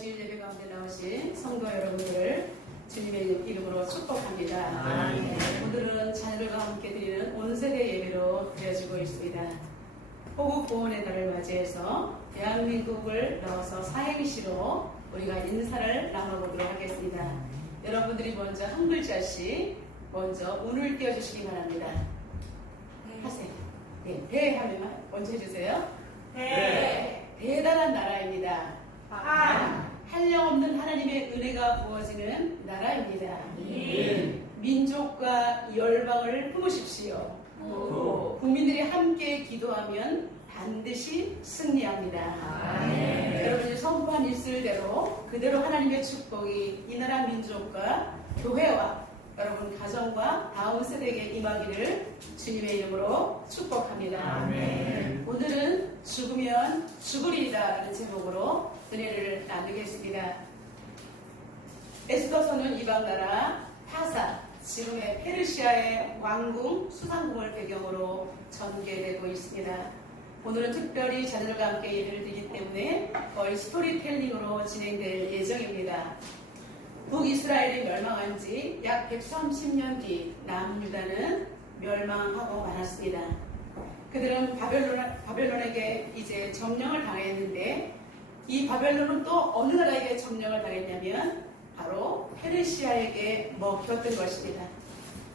주일 예배 가운데 나오신 성도 여러분들을 주님의 이름으로 축복합니다. 오늘은 자녀들과 함께 드리는 온세대 예배로 드려지고 있습니다. 호국 보훈의 달을 맞이해서 대한민국을 넣어서 사행시로 우리가 인사를 나눠보도록 하겠습니다. 여러분들이 먼저 한 글자씩 먼저 운을 띄워주시기 바랍니다. 하세요. 네, 대 하면 먼저 해주세요. 대. 대단한 나라입니다. 한량없는 하나님의 은혜가 부어지는 나라입니다. 민족과 열방을 품으십시오. 국민들이 함께 기도하면 반드시 승리합니다. 여러분이 선포한 일술대로 그대로 하나님의 축복이 이 나라 민족과 교회와 여러분 가정과 다음 세대에게 임하기를 주님의 이름으로 축복합니다. 오늘은 죽으면 죽으리라 라는 제목으로 은혜를 나누겠습니다. 에스더서는 이방나라 파사, 지금의 페르시아의 왕궁 수상궁을 배경으로 전개되고 있습니다. 오늘은 특별히 자녀들과 함께 예배를 드리기 때문에 거의 스토리텔링으로 진행될 예정입니다. 북이스라엘이 멸망한 지 약 130년 뒤 남유다는 멸망하고 말았습니다. 그들은 바벨론에게 이제 점령을 당했는데 이 바벨론은 또 어느 나라에게 점령을 당했냐면 바로 페르시아에게 먹혔던 것입니다.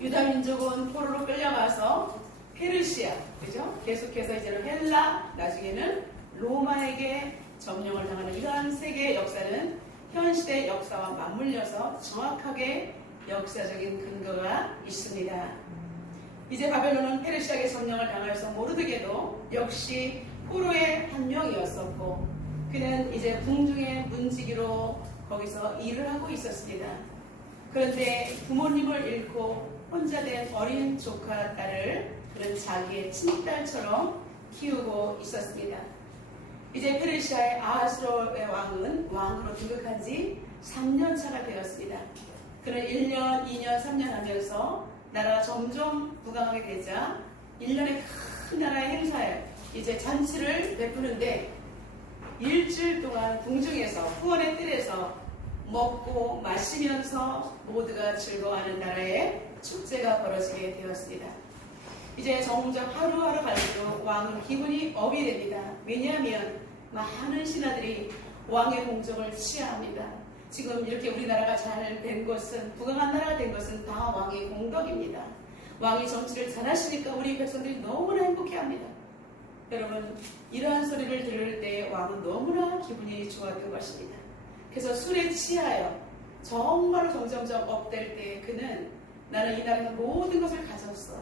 유다 민족은 포로로 끌려가서 페르시아, 그죠? 계속해서 이제는 헬라, 나중에는 로마에게 점령을 당하는 이러한 세계의 역사는 현 시대의 역사와 맞물려서 정확하게 역사적인 근거가 있습니다. 이제 바벨론은 페르시아에게 점령을 당하여서 모르드게도 역시 포로의 한 명이었었고 그는 이제 궁중의 문지기로 거기서 일을 하고 있었습니다. 그런데 부모님을 잃고 혼자 된 어린 조카 딸을 그는 자기의 친딸처럼 키우고 있었습니다. 이제 페르시아의 아하스로의 왕은 왕으로 등극한 지 3년 차가 되었습니다. 그는 1년, 2년, 3년 하면서 나라가 점점 부강하게 되자 1년의 큰 나라의 행사에 이제 잔치를 베푸는데 일주일 동안 궁중에서 후원의 뜰에서 먹고 마시면서 모두가 즐거워하는 나라의 축제가 벌어지게 되었습니다. 이제 점점 하루하루 갈수록 왕은 기분이 업이 됩니다. 왜냐하면 많은 신하들이 왕의 공적을 취하합니다. 지금 이렇게 우리나라가 잘 된 것은 부강한 나라가 된 것은 다 왕의 공덕입니다. 왕이 정치를 잘하시니까 우리 백성들이 너무나 행복해합니다. 여러분 이러한 소리를 들을 때 왕은 너무나 기분이 좋았던 것입니다. 그래서 술에 취하여 정말로 점점점 업될 때 그는 나는 이 나라에서 모든 것을 가졌어.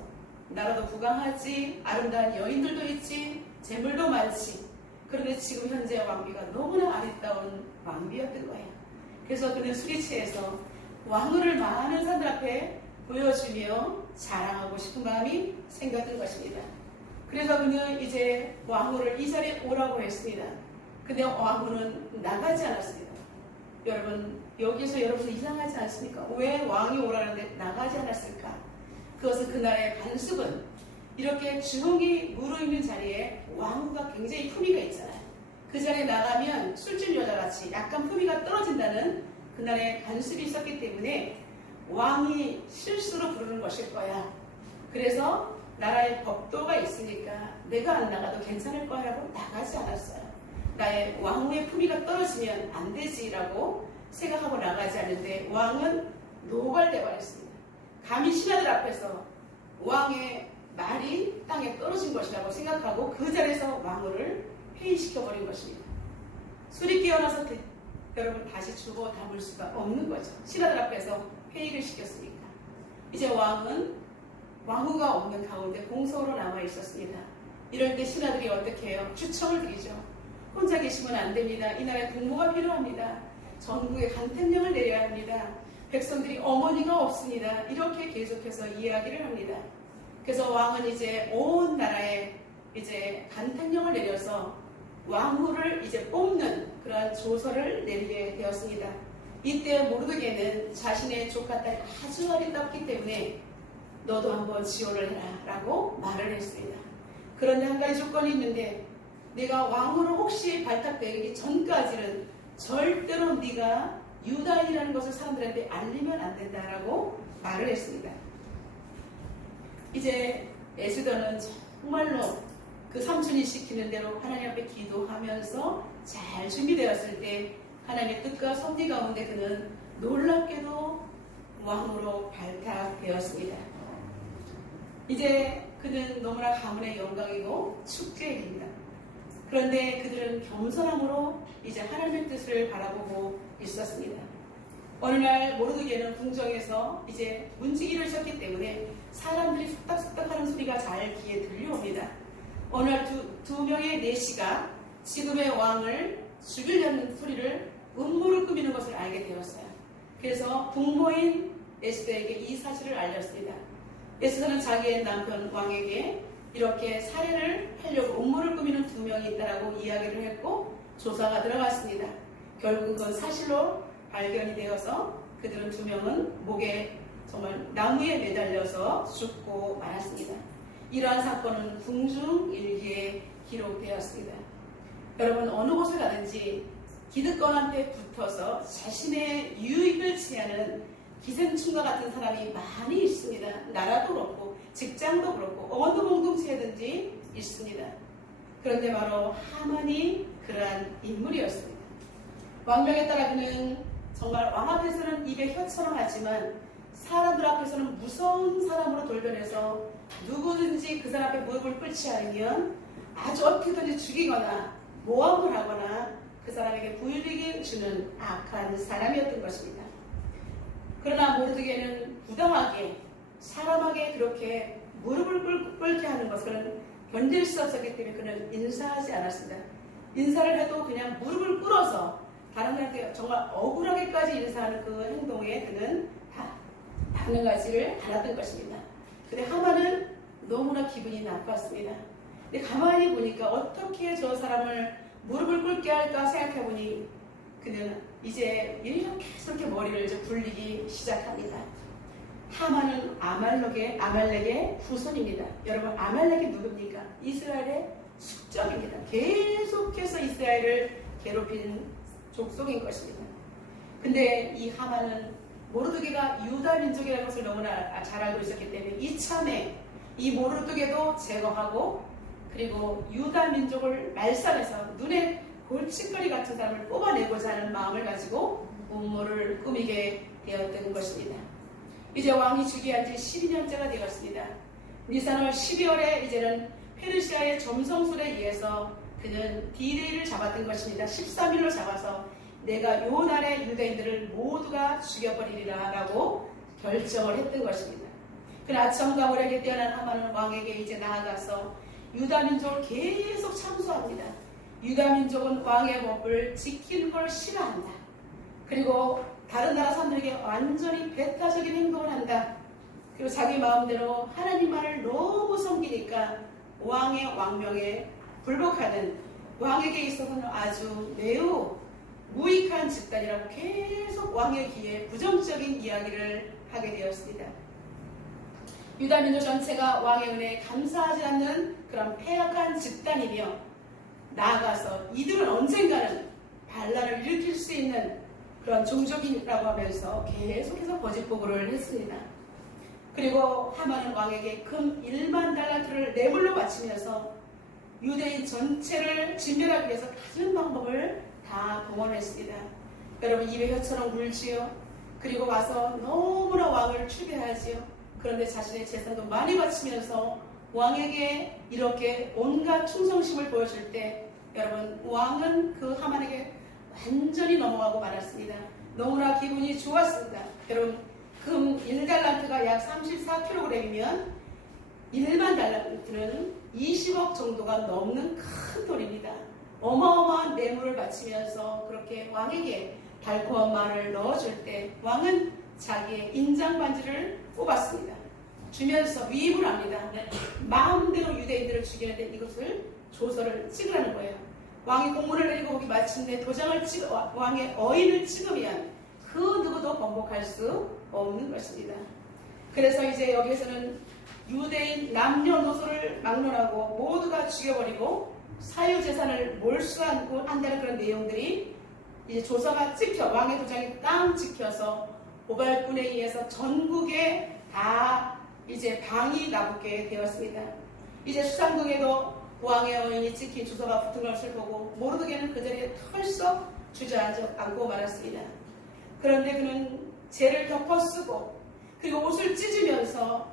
나라도 부강하지, 아름다운 여인들도 있지, 재물도 많지. 그런데 지금 현재 왕비가 너무나 아리따운 왕비였던 거예요. 그래서 그는 술에 취해서 왕후를 많은 사람들 앞에 보여주며 자랑하고 싶은 마음이 생겼던 것입니다. 그래서 그는 이제 왕후를 이 자리에 오라고 했습니다. 근데 왕후는 나가지 않았습니다. 여러분 여기서 여러분 이상하지 않습니까? 왜 왕이 오라는데 나가지 않았을까? 그것은 그날의 관습은 이렇게 주홍이 무르익는 자리에 왕후가 굉장히 품위가 있잖아요. 그 자리에 나가면 술집 여자같이 약간 품위가 떨어진다는 그날의 관습이 있었기 때문에 왕이 실수로 부르는 것일 거야. 그래서 나라의 법도가 있으니까 내가 안 나가도 괜찮을 거라고 나가지 않았어요. 나의 왕후의 품위가 떨어지면 안 되지라고 생각하고 나가지 않는데 왕은 노발대발했습니다. 감히 신하들 앞에서 왕의 말이 땅에 떨어진 것이라고 생각하고 그 자리에서 왕후를 폐위시켜버린 것입니다. 술이 깨어나서 여러분 다시 주고 담을 수가 없는 거죠. 신하들 앞에서 폐위를 시켰으니까. 이제 왕은 왕후가 없는 가운데 공석으로 남아 있었습니다. 이럴 때 신하들이 어떻게 해요? 추청을 드리죠. 혼자 계시면 안 됩니다. 이 나라에 국무가 필요합니다. 전국에 간택령을 내려야 합니다. 백성들이 어머니가 없습니다. 이렇게 계속해서 이야기를 합니다. 그래서 왕은 이제 온 나라에 이제 간택령을 내려서 왕후를 이제 뽑는 그러한 조서를 내리게 되었습니다. 이때 모르드게는 자신의 조카 딸이 아주 아름답기 때문에 너도 한번 지원을 해라 라고 말을 했습니다. 그런데 한 가지 조건이 있는데 내가 왕후를 혹시 발탁되기 전까지는 절대로 네가 유다인이라는 것을 사람들한테 알리면 안 된다라고 말을 했습니다. 이제 에스더는 정말로 그 삼촌이 시키는 대로 하나님 앞에 기도하면서 잘 준비되었을 때 하나님의 뜻과 섭리 가운데 그는 놀랍게도 왕으로 발탁되었습니다. 이제 그는 너무나 가문의 영광이고 축제의 일입니다. 그런데 그들은 겸손함으로 이제 하나님의 뜻을 바라보고 있었습니다. 어느 날 모르드게는 궁정에서 이제 문지기를 셨기 때문에 사람들이 속닥속닥 하는 소리가 잘 귀에 들려옵니다. 어느 날 두 명의 내시가 지금의 왕을 죽이려는 소리를 음모를 꾸미는 것을 알게 되었어요. 그래서 부모인 에스더에게 이 사실을 알렸습니다. 에스더는 자기의 남편 왕에게 이렇게 살해를 하려고 음모를 꾸미는 두 명이 있다라고 이야기를 했고 조사가 들어갔습니다. 결국 그건 사실로 발견이 되어서 그들은 두 명은 목에 정말 나무에 매달려서 죽고 말았습니다. 이러한 사건은 궁중일기에 기록되었습니다. 여러분 어느 곳을 가든지 기득권한테 붙어서 자신의 유익을 취하는 기생충과 같은 사람이 많이 있습니다. 나라도 그렇고 직장도 그렇고 어느 공동체든지 있습니다. 그런데 바로 하만이 그러한 인물이었습니다. 왕명에 따라 그는 정말 왕 앞에서는 입에 혀처럼 하지만 사람들 앞에서는 무서운 사람으로 돌변해서 누구든지 그 사람 앞에 무릎을 꿇지 않으면 아주 어떻게든지 죽이거나 모함을 하거나 그 사람에게 불이익을 주는 악한 사람이었던 것입니다. 그러나 모르드게는 부당하게 사람에게 그렇게 무릎을 꿇게 하는 것을 견딜 수 없었기 때문에 그는 인사하지 않았습니다. 인사를 해도 그냥 무릎을 꿇어서 다른 사람한테 정말 억울하게까지 인사하는 그 행동에 그는 반응하지를 않았던 것입니다. 근데 하만은 너무나 기분이 나빴습니다. 근데 가만히 보니까 어떻게 저 사람을 무릎을 꿇게 할까 생각해 보니 그는 이제 이렇게 저렇게 머리를 이제 굴리기 시작합니다. 하만은 아말렉의 후손입니다. 여러분 아말렉이 누굽니까? 이스라엘의 숙적입니다. 계속해서 이스라엘을 괴롭힌 족속인 것입니다. 근데 이 하만은 모르드게가 유다 민족이라는 것을 너무나 잘 알고 있었기 때문에 이참에 이 모르드게도 제거하고 그리고 유다 민족을 말살해서 눈에 골칫거리 같은 사람을 뽑아내고자 하는 마음을 가지고 음모를 꾸미게 되었던 것입니다. 이제 왕이 즉위한 지 12년째가 되었습니다. 니산월 12월에 이제는 페르시아의 점성술에 의해서 그는 D-Day를 잡았던 것입니다. 13일로 잡아서 내가 요 날에 유대인들을 모두가 죽여버리리라 라고 결정을 했던 것입니다. 그러나 아첨과 모략에 뛰어난 하만은 왕에게 이제 나아가서 유다 민족을 계속 참소합니다. 유다 민족은 왕의 법을 지키는 걸 싫어한다. 그리고 다른 나라 사람들에게 완전히 배타적인 행동을 한다. 그리고 자기 마음대로 하나님 말을 너무 섬기니까 왕의 왕명에 불복하는 왕에게 있어서는 아주 매우 무익한 집단이라고 계속 왕의 귀에 부정적인 이야기를 하게 되었습니다. 유다 민족 전체가 왕의 은혜에 감사하지 않는 그런 폐악한 집단이며 나아가서 이들은 언젠가는 반란을 일으킬 수 있는 그런 종족이라고 하면서 계속해서 거짓 보고를 했습니다. 그리고 하만은 왕에게 금 1만 달란트를 뇌물로 바치면서 유대인 전체를 진멸하기 위해서 가진 방법을 다 동원했습니다. 여러분 입에 혀처럼 굴지요. 그리고 와서 너무나 왕을 추대하지요. 그런데 자신의 재산도 많이 바치면서 왕에게 이렇게 온갖 충성심을 보여줄 때 여러분 왕은 그 하만에게 완전히 넘어가고 말았습니다. 너무나 기분이 좋았습니다. 여러분 금 1달란트가 약 34kg이면 1만 달란트는 20억 정도가 넘는 큰 돈입니다. 어마어마한 뇌물을 바치면서 그렇게 왕에게 달콤한 말을 넣어줄 때 왕은 자기의 인장 반지를 뽑았습니다. 주면서 위임을 합니다. 마음대로 유대인들을 죽이는데 이것을 조서를 찍으라는 거예요. 왕이 공문을 내리고 거기 마침내 도장을 왕의 어인을 찍으면 그 누구도 번복할 수 없는 것입니다. 그래서 이제 여기에서는 유대인 남녀노소를 막론하고 모두가 죽여버리고 사유재산을 몰수한다는 그런 내용들이 이제 조서가 찍혀 왕의 도장이 딱 찍혀서 고발꾼에 의해서 전국에 다 이제 방이 나붙게 되었습니다. 이제 수상궁에도 왕의 어인이 찍힌 주소가 붙은 것을 보고 모르드게는 그 자리에 털썩 주저앉고 말았습니다. 그런데 그는 죄를 덮어쓰고 그리고 옷을 찢으면서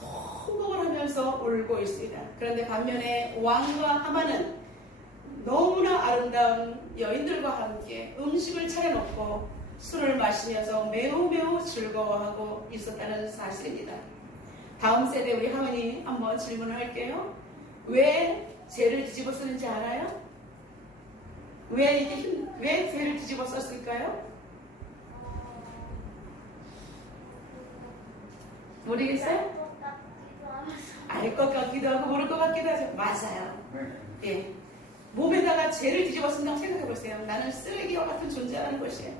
통곡을 하면서 울고 있습니다. 그런데 반면에 왕과 하만은 너무나 아름다운 여인들과 함께 음식을 차려놓고 술을 마시면서 매우 즐거워하고 있었다는 사실입니다. 다음 세대 우리 하은이 한번 질문을 할게요. 왜 죄를 뒤집어 쓰는지 알아요? 왜 죄를 뒤집어 썼을까요? 모르겠어요? 알 것 같기도 하고 모를 것 같기도 하죠. 맞아요. 예. 몸에다가 죄를 뒤집어 쓴다고 생각해 보세요. 나는 쓰레기와 같은 존재라는 것이에요.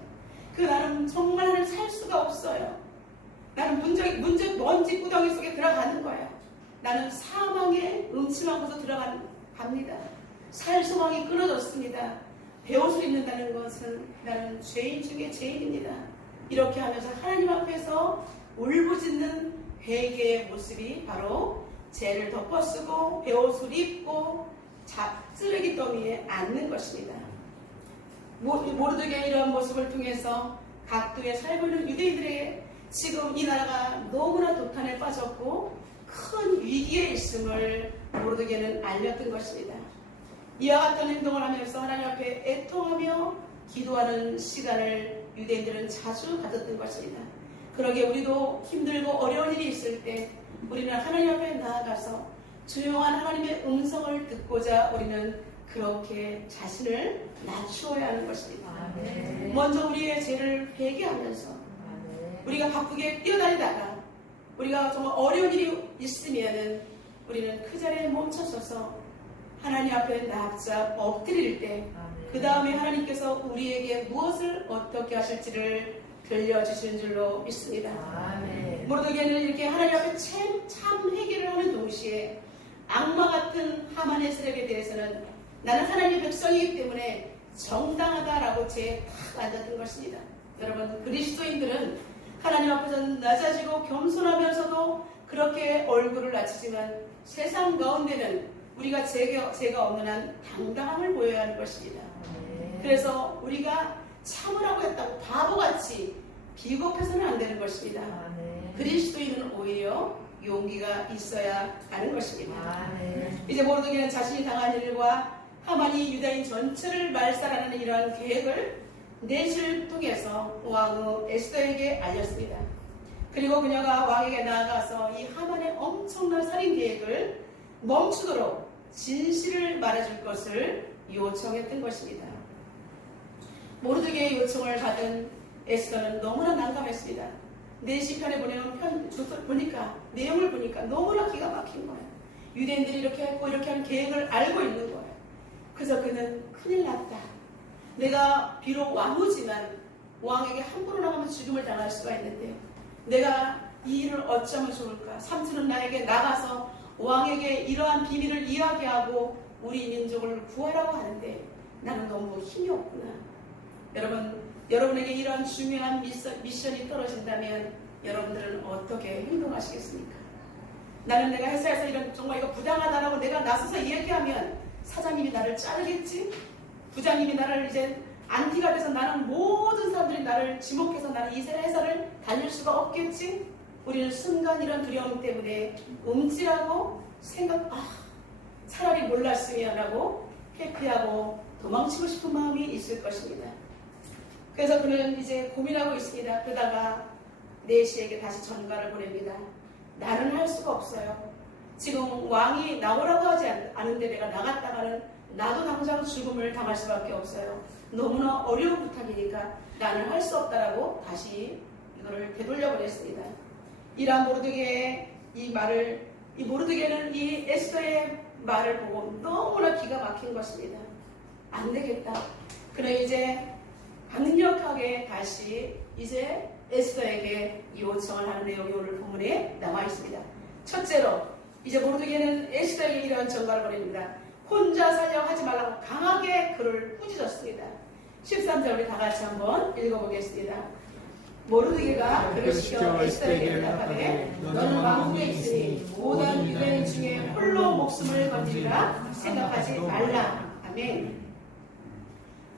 나는 정말 살 수가 없어요. 나는 문제 먼지 구덩이 속에 들어가는 거예요. 나는 사망의 음침한 곳으로 들어갑니다. 살 소망이 끊어졌습니다. 배옷을 입는다는 것은 나는 죄인 중에 죄인입니다. 이렇게 하면서 하나님 앞에서 울부짖는 회개의 모습이 바로 죄를 덮어쓰고 배옷을 입고 쓰레기 더미에 앉는 것입니다. 모르드게의 이러한 모습을 통해서 각도에 살고 있는 유대인들에게 지금 이 나라가 너무나 도탄에 빠졌고 큰 위기에 있음을 모르드게는 알렸던 것입니다. 이와 같은 행동을 하면서 하나님 앞에 애통하며 기도하는 시간을 유대인들은 자주 가졌던 것입니다. 그러기에 우리도 힘들고 어려운 일이 있을 때 우리는 하나님 앞에 나아가서 조용한 하나님의 음성을 듣고자 우리는 그렇게 자신을 낮추어야 하는 것입니다. 아멘. 먼저 우리의 죄를 회개하면서 우리가 바쁘게 뛰어다니다가 우리가 정말 어려운 일이 있으면은 우리는 그 자리에 멈춰서서 하나님 앞에 납작 엎드릴 때 그 다음에 하나님께서 우리에게 무엇을 어떻게 하실지를 들려주시는 줄로 믿습니다. 모르드게는 이렇게 하나님 앞에 참 회개를 하는 동시에 악마 같은 하만의 세력에 대해서는 나는 하나님의 백성이기 때문에 정당하다라고 죄에 딱 앉았던 것입니다. 여러분, 그리스도인들은 하나님 앞에서는 낮아지고 겸손하면서도 그렇게 얼굴을 낮추지만 세상 가운데는 우리가 죄가 없는 한 당당함을 보여야 하는 것입니다. 그래서 우리가 참으라고 했다고 바보같이 비겁해서는 안 되는 것입니다. 그리스도인은 오히려 용기가 있어야 하는 것입니다. 이제 모르드게는 자신이 당한 일과 하만이 유다인 전체를 말살하는 이러한 계획을 넷을 통해서 왕 에스더에게 알렸습니다. 그리고 그녀가 왕에게 나아가서 이 하만의 엄청난 살인 계획을 멈추도록 진실을 말해줄 것을 요청했던 것입니다. 모르드게의 요청을 받은 에스더는 너무나 난감했습니다. 내 시편에 보니까 내용을 보니까 너무나 기가 막힌 거예요. 유대인들이 이렇게 했고 이렇게 하는 계획을 알고 있는 거예요. 그래서 그는 큰일 났다. 내가 비록 왕후지만 왕에게 함부로 나가면 죽음을 당할 수가 있는데요. 내가 이 일을 어쩌면 좋을까? 삼촌은 나에게 나가서 왕에게 이러한 비밀을 이야기하고 우리 민족을 구하라고 하는데 나는 너무 힘이 없구나. 여러분에게 이러한 중요한 미션이 떨어진다면 여러분들은 어떻게 행동하시겠습니까? 내가 회사에서 이런 정말 이거 부당하다라고 내가 나서서 이야기하면 사장님이 나를 자르겠지? 부장님이 나를 이제 안티가 돼서 나는 모든 사람들이 나를 지목해서 나는 이 회사를 다닐 수가 없겠지? 우리는 순간 이런 두려움 때문에 움찔하고 차라리 몰랐으면 하고 회피하고 도망치고 싶은 마음이 있을 것입니다. 그래서 그는 이제 고민하고 있습니다. 그러다가 네시에게 다시 전가를 보냅니다. 나는 할 수가 없어요. 지금 왕이 나오라고 하지 않은데 내가 나갔다가는 나도 당장 죽음을 당할 수밖에 없어요. 너무나 어려운 부탁이니까 나는 할 수 없다라고 다시 이거를 되돌려 보냈습니다. 이러한 모르드게의 이 모르드게는 이 에스더의 말을 보고 너무나 기가 막힌 것입니다. 안 되겠다. 그래 이제 강력하게 다시 이제 에스더에게 요청을 하는 내용이 오늘 본문에 나와 있습니다. 첫째로 이제 모르드게는 에스더에게 이러한 전가를 보냅니다. 혼자 살려고 하지 말라고 강하게 그를 꾸짖었습니다. 13절 우리 다 같이 한번 읽어보겠습니다. 모르드게가 그를 시켜 에스더에게 대답하되 너는 왕궁에 있으니 모든 유대인 중에 홀로 목숨을 건지리라 생각하지 말라. 아멘.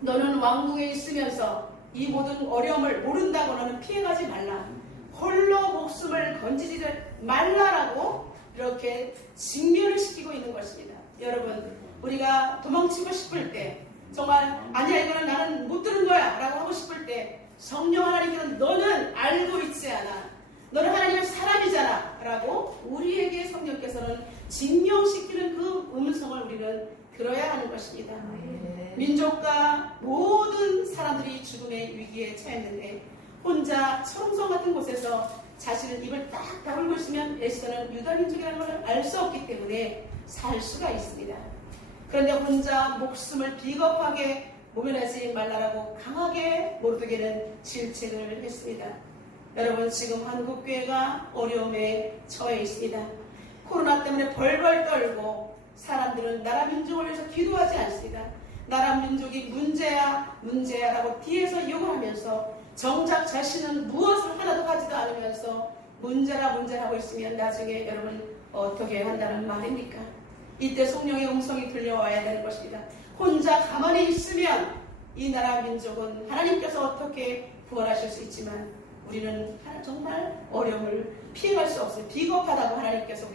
너는 왕궁에 있으면서 이 모든 어려움을 모른다고 너는 피해가지 말라. 홀로 목숨을 건지지 말라라고 이렇게 직면을 시키고 있는 것입니다. 여러분, 우리가 도망치고 싶을 때 정말 아니야 이거는 나는 못 들은 거야 라고 하고 싶을 때 성령 하나님께서는 너는 알고 있지 않아, 너는 하나님의 사람이잖아 라고 우리에게 성령께서는 증명시키는 그 음성을 우리는 들어야 하는 것입니다. 민족과 모든 사람들이 죽음의 위기에 처했는데 혼자 철옹성 같은 곳에서 자신은 입을 딱 다물고 있으면 에스더는 유다 민족이라는 것을 알 수 없기 때문에 살 수가 있습니다. 그런데 혼자 목숨을 비겁하게 모면하지 말라라고 강하게 모르드게는 질책을 했습니다. 여러분, 지금 한국교회가 어려움에 처해 있습니다. 코로나 때문에 벌벌 떨고 사람들은 나라 민족을 위해서 기도하지 않습니다. 나라 민족이 문제야라고 뒤에서 욕을 하면서 정작 자신은 무엇을 하나도 하지도 않으면서 문제라 하고 있으면 나중에 여러분 어떻게 한다는 말입니까? 이때 성령의 음성이 들려와야 되는 것입니다. 혼자 가만히 있으면 이 나라 민족은 하나님께서 어떻게 구원하실 수 있지만 우리는 정말 어려움을 피해갈 수 없어요. 비겁하다고 하나님께서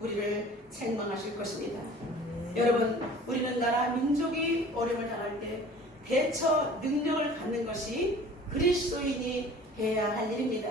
우리를 책망하실 것입니다. 여러분, 우리는 나라 민족이 어려움을 당할 때 대처 능력을 갖는 것이 그리스도인이 해야 할 일입니다.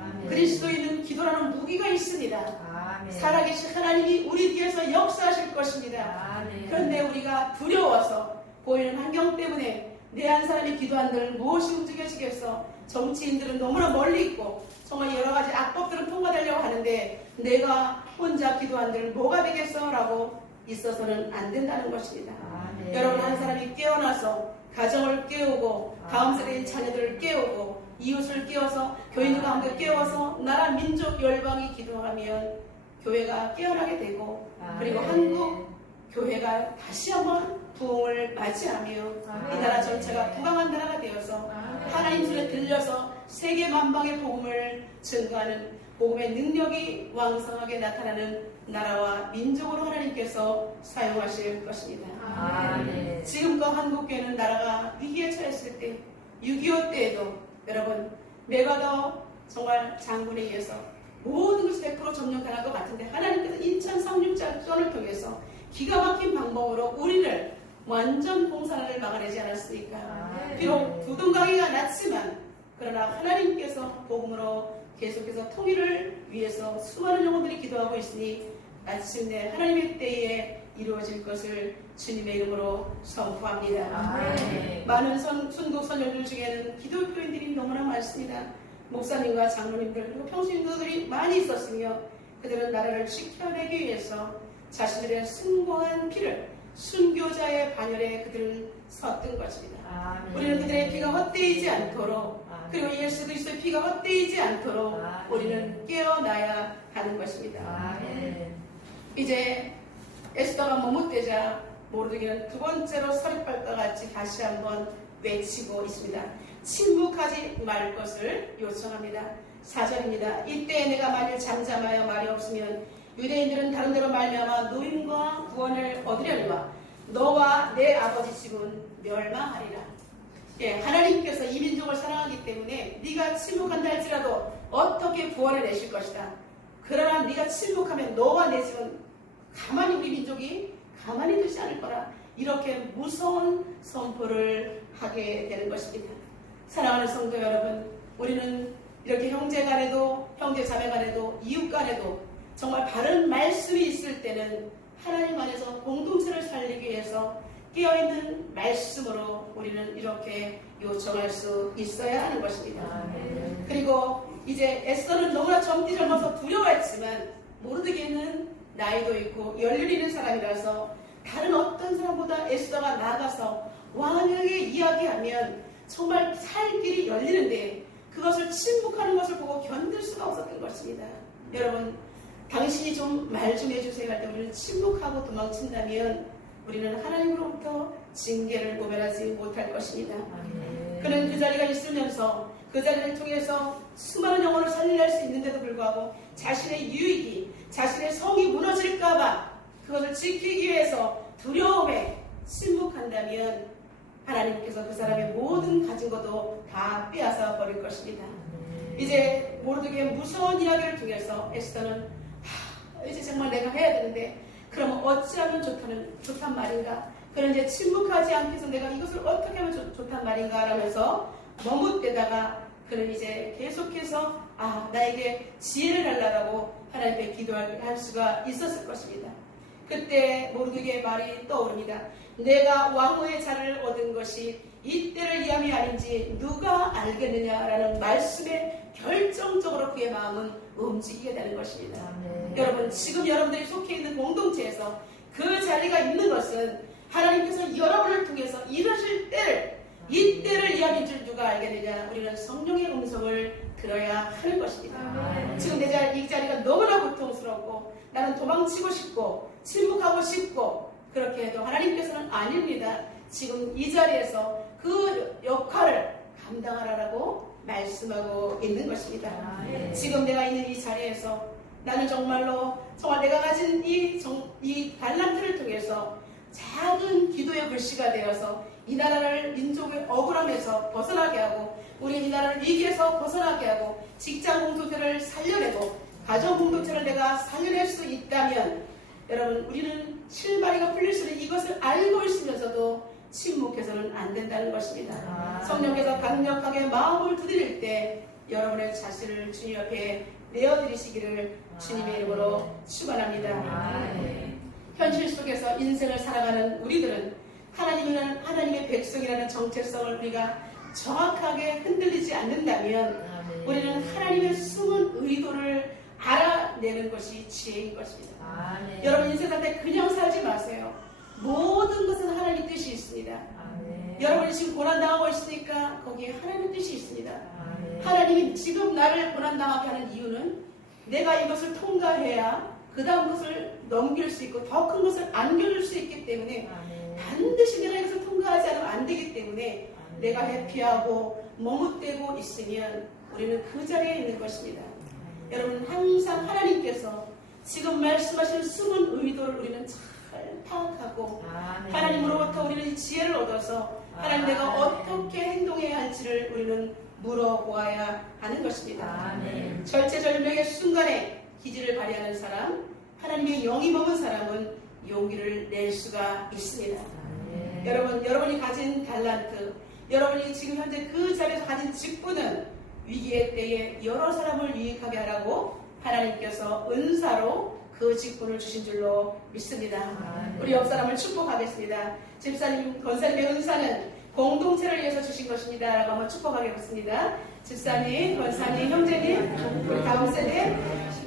아멘. 그리스도인은 기도라는 무기가 있습니다. 아멘. 살아계신 하나님이 우리 뒤에서 역사하실 것입니다. 아멘. 그런데 우리가 두려워서 보이는 환경 때문에 내 한 사람이 기도한들 무엇이 움직여지겠어? 정치인들은 너무나 멀리 있고 정말 여러 가지 악법들은 통과되려고 하는데 내가 혼자 기도한들 뭐가 되겠어? 라고 있어서는 안 된다는 것입니다. 아멘. 여러분, 한 사람이 깨어나서 가정을 깨우고 다음 세대의 자녀들을 깨우고 이웃을 깨워서 교인들과 함께 깨워서 나라 민족 열방이 기도하면 교회가 깨어나게 되고 그리고 한국 교회가 다시 한번 부흥을 맞이하며 이 나라 전체가 부강한 나라가 되어서 하나님 손에 들려서 세계 만방의 복음을 증거하는 복음의 능력이 왕성하게 나타나는 나라와 민족으로 하나님께서 사용하실 것입니다. 아멘. 지금껏 한국교회는 나라가 위기에 처했을 때 6.25 때에도 여러분 내가 더 정말 장군에 의해서 모든 것이 100% 점령당할 것 같은데 하나님께서 인천 상륙작전을 통해서 기가 막힌 방법으로 우리를 완전 봉사를 막아내지 않았습니까? 비록 부동강이가 났지만 그러나 하나님께서 복음으로 계속해서 통일을 위해서 수많은 영혼들이 기도하고 있으니 마침내 하나님의 때에 이루어질 것을 주님의 이름으로 선포합니다. 많은 순국 선열들 중에는 기독교인들이 너무나 많습니다. 목사님과 장로님들 그리고 평신도들이 많이 있었으며 그들은 나라를 지켜내기 위해서 자신들의 숭고한 피를 순교자의 반열에 그들을 섰던 것입니다. 아멘. 우리는 그들의 피가 헛되이지 않도록 아멘. 그리고 예수 그리스도의 피가 헛되이지 않도록 아멘. 우리는 깨어나야 하는 것입니다. 아멘. 이제 에스더가 머뭇대자 모르드게는 두 번째로 서리빨과 같이 다시 한번 외치고 있습니다. 침묵하지 말 것을 요청합니다. 4절입니다. 이때 내가 만일 잠잠하여 말이 없으면 유대인들은 다른 데로 말미암아 노임과 구원을 얻으려니와 너와 내 아버지 집은 멸망하리라. 예, 하나님께서 이 민족을 사랑하기 때문에 네가 침묵한다 할지라도 어떻게 구원을 내실 것이다. 그러나 네가 침묵하면 너와 내 집은 가만히 우리 민족이 가만히 두지 않을 거라. 이렇게 무서운 선포를 하게 되는 것입니다. 사랑하는 성도 여러분, 우리는 이렇게 형제 간에도 형제 자매 간에도 이웃 간에도 정말 바른 말씀이 있을 때는 하나님 안에서 공동체를 살리기 위해서 깨어있는 말씀으로 우리는 이렇게 요청할 수 있어야 하는 것입니다. 그리고 이제 에스더는 너무나 젊어서 두려워했지만 모르드게는 나이도 있고 연륜이 있는 사람이라서 다른 어떤 사람보다 에스더가 나아가서 왕에게 이야기하면 정말 살 길이 열리는데 그것을 침묵하는 것을 보고 견딜 수가 없었던 것입니다. 여러분, 당신이 좀 말 좀 해주세요 할 때 우리는 침묵하고 도망친다면 우리는 하나님으로부터 징계를 모면하지 못할 것입니다. 그는 그 자리가 있으면서 그 자리를 통해서 수많은 영혼을 살려낼 수 있는데도 불구하고 자신의 유익이, 자신의 성이 무너질까봐 그것을 지키기 위해서 두려움에 침묵한다면 하나님께서 그 사람의 모든 가진 것도 다 빼앗아 버릴 것입니다. 이제 모르드게의 무서운 이야기를 통해서 에스더는 이제 정말 내가 해야 되는데 그러면 어찌하면 좋단 말인가? 그런 이제 침묵하지 않기 위해서 내가 이것을 어떻게 하면 좋단 말인가? 라면서 머뭇대다가 그는 이제 계속해서 나에게 지혜를 달라고 하나님께 기도할 수가 있었을 것입니다. 그때 모르드게의 말이 떠오릅니다. 내가 왕후의 자를 얻은 것이 이때를 위함이 아닌지 누가 알겠느냐라는 말씀에 결정적으로 그의 마음은 움직이게 되는 것입니다. 여러분, 지금 여러분들이 속해 있는 공동체에서 그 자리가 있는 것은 하나님께서 여러분을 통해서 이루실 때를, 이 때를 위함인 줄 누가 알겠느냐? 우리는 성령의 음성을 들어야 하는 것입니다. 지금 이 자리가 너무나 고통스럽고 나는 도망치고 싶고 침묵하고 싶고 그렇게 해도 하나님께서는 아닙니다. 지금 이 자리에서 그 역할을 감당하라고 말씀하고 있는 것입니다. 지금 내가 있는 이 자리에서 나는 정말 내가 가진 이 달란트를 통해서 작은 기도의 글씨가 되어서 이 나라를 민족의 억울함에서 벗어나게 하고 우리 이 나라를 위기에서 벗어나게 하고 직장 공동체를 살려내고 가정 공동체를 내가 살려낼 수 있다면 여러분, 우리는 실마리가 풀릴 수 있는 이것을 알고 있으면서도 침묵해서는 안 된다는 것입니다. 성령께서 강력하게 마음을 두드릴 때 여러분의 자신을 주님 앞에 내어드리시기를 주님의 이름으로 축원합니다. 현실 속에서 인생을 살아가는 우리들은 하나님의 백성이라는 정체성을 우리가 정확하게 흔들리지 않는다면 우리는 하나님의 숨은 의도를 알아내는 것이 지혜인 것입니다. 여러분, 인생 살 때 그냥 살지 마세요. 모든 것은 하나님 뜻이 있습니다. 여러분이 지금 고난당하고 있으니까 거기에 하나님의 뜻이 있습니다. 하나님이 지금 나를 고난당하게 하는 이유는 내가 이것을 통과해야 그 다음 것을 넘길 수 있고 더 큰 것을 안겨줄 수 있기 때문에 반드시 내가 이것을 통과하지 않으면 안 되기 때문에 내가 회피하고 머뭇대고 있으면 우리는 그 자리에 있는 것입니다. 여러분, 항상 하나님께서 지금 말씀하시는 숨은 의도를 우리는 잘 파악하고 하나님으로부터 우리는 이 지혜를 얻어서 하나님 내가 어떻게 행동해야 할지를 우리는 물어보아야 하는 것입니다. 절체절명의 순간에 기질을 발휘하는 사람, 하나님의 영이 머문 사람은 용기를 낼 수가 있습니다. 여러분이 가진 달란트, 여러분이 지금 현재 그 자리에서 가진 직분은 위기의 때에 여러 사람을 유익하게 하라고 하나님께서 은사로 그 직분을 주신 줄로 믿습니다. 우리 옆 사람을 축복하겠습니다. 집사님, 권사님의 은사는 공동체를 위해서 주신 것입니다. 라고 한번 축복하겠습니다. 집사님, 권사님, 형제님, 우리 다음 세대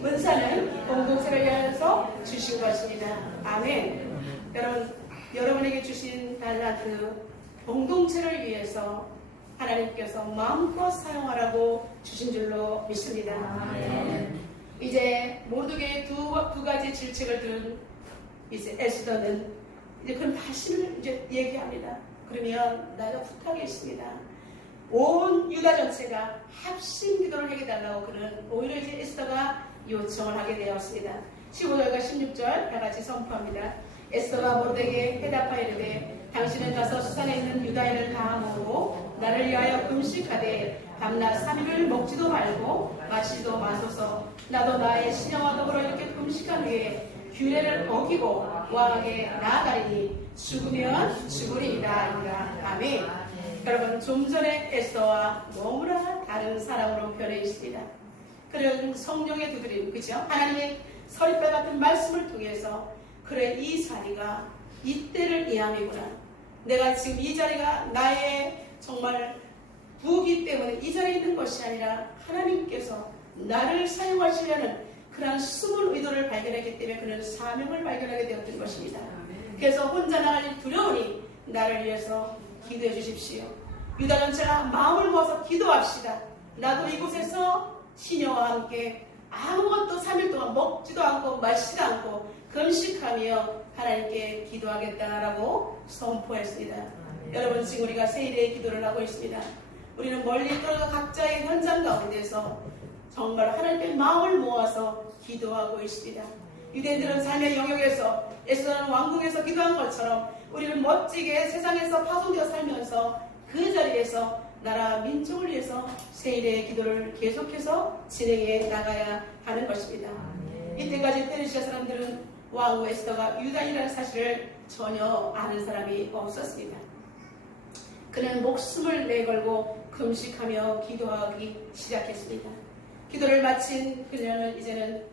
은사는 공동체를 위해서 주신 것입니다. 아멘. 여러분에게 주신 달란트 공동체를 위해서 하나님께서 마음껏 사용하라고 주신 줄로 믿습니다. 이제 모르드게의 두 가지 질책을 들은 이제 에스더는 이제 그럼 다시는 이제 얘기합니다. 그러면 나가 부탁이 있습니다. 온 유다 전체가 합심 기도를 해달라고 그는 오히려 이제 에스더가 요청을 하게 되었습니다. 15절과 16절 다 같이 선포합니다. 에스더가 모르드게에게 대답하이르되 당신은 가서 수산에 있는 유다인을 다 모으고 나를 위하여 금식하되 밤낮 3일을 먹지도 말고 마시지도 마소서. 나도 나의 신령과 더불어 이렇게 금식한 후에 규례를 어기고 왕에게 나아가리니 죽으면 죽으리이다. 아멘. 여러분, 좀 전에 에스더와 너무나 다른 사람으로 변해 있습니다. 그런 성령의 두드림, 그죠? 하나님의 서리빨 같은 말씀을 통해서 그래, 이 자리가 이때를 이함이구나. 내가 지금 이 자리가 나의 정말 부기 때문에 이 자리에 있는 것이 아니라 하나님께서 나를 사용하시려는 그런 숨은 의도를 발견했기 때문에 그는 사명을 발견하게 되었던 것입니다. 그래서 혼자 나가기 두려우니 나를 위해서 기도해 주십시오. 유다 전체가 마음을 모아서 기도합시다. 나도 이곳에서 시녀와 함께 아무것도 3일 동안 먹지도 않고 마시지도 않고 금식하며 하나님께 기도하겠다라고 선포했습니다. 여러분, 지금 우리가 세일의 기도를 하고 있습니다. 우리는 멀리 떨어져 각자의 현장 가운데서 정말 하나님께 마음을 모아서 기도하고 있습니다. 유대인들은 삶의 영역에서 에스더는 왕궁에서 기도한 것처럼 우리는 멋지게 세상에서 파송되어 살면서 그 자리에서 나라 민족을 위해서 세일의 기도를 계속해서 진행해 나가야 하는 것입니다. 이때까지 페르시아 사람들은 왕후 에스더가 유다인이라는 사실을 전혀 아는 사람이 없었습니다. 그는 목숨을 내걸고 금식하며 기도하기 시작했습니다. 기도를 마친 그녀는 이제는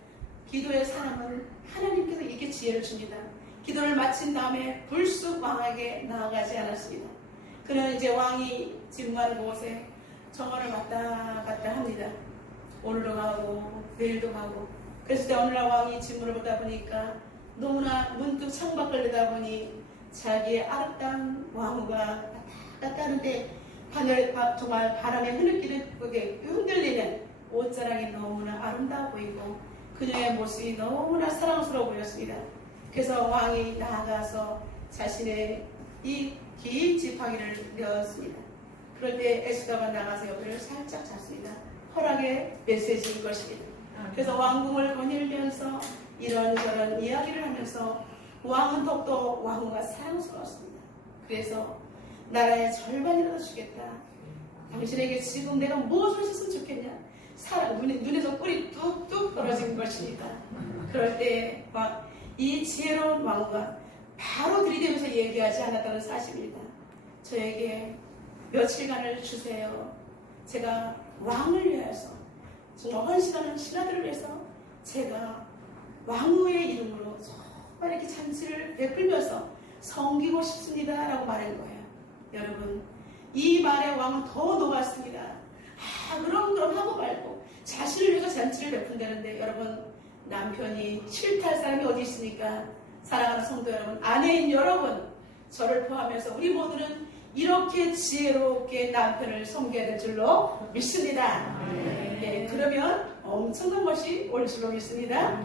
기도의 사람은 하나님께서 이렇게 지혜를 줍니다. 기도를 마친 다음에 불쑥 왕에게 나아가지 않았습니다. 그는 이제 왕이 집무하는 곳에 정원을 왔다 갔다 합니다. 오늘도 가고 내일도 가고. 그랬을 때 어느 날 왕이 집무를 보다 보니까 너무나 문득 창밖을 내다보니 자기의 아름다운 왕후가 왔다 갔다 하는데 정말 바람에 흔들리는 옷자락이 너무나 아름다워 보이고 그녀의 모습이 너무나 사랑스러워 보였습니다. 그래서 왕이 나아가서 자신의 이 긴 지팡이를 내었습니다. 그럴 때 에스더가 나가서 옆을 살짝 잡습니다. 허락의 메시지인 것입니다. 그래서 왕궁을 거닐면서 이런저런 이야기를 하면서 왕은 더욱더 왕후가 사랑스러웠습니다. 그래서 나라의 절반이라도 주겠다. 당신에게 지금 내가 무엇을 했으면 좋겠냐? 눈에서 꿀이 뚝뚝 떨어진 것입니다. 그럴 때 이 지혜로운 왕후가 바로 들이대면서 얘기하지 않았다는 사실입니다. 저에게 며칠간을 주세요. 제가 왕을 위해서 정말 헌신하는 신하들을 위해서 제가 왕후의 이름으로 정말 이렇게 잔치를 베풀면서 섬기고 싶습니다 라고 말한 거예요. 여러분, 이 말에 왕은 더 녹았습니다. 그럼 하고 말고 자신을 위해서 잔치를 베푼다는데 여러분, 남편이 싫다할 사람이 어디 있습니까? 사랑하는 성도 여러분, 아내인 여러분, 저를 포함해서 우리 모두는 이렇게 지혜롭게 남편을 섬겨야 될 줄로 믿습니다. 예, 그러면 엄청난 것이 올 줄로 믿습니다.